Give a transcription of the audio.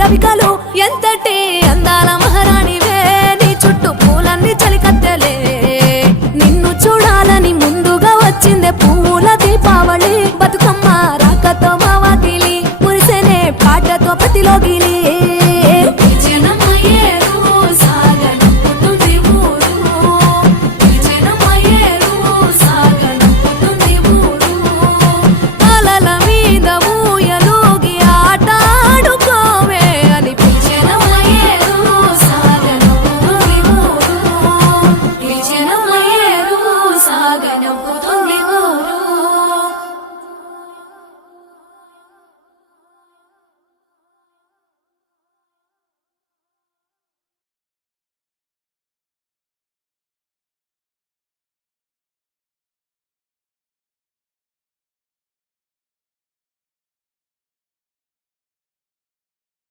రవికలు ఎంతటి అందాల మహారాణివే నీ చుట్టూ పూలన్నీ చలికత్తెలే నిన్ను చూడాలని ముందుగా వచ్చిందే పూల దీపావళి బతుకమ్మ రాకతో మా వాకిలి మురిసెనే పాటతో ప్రతిలోగిలి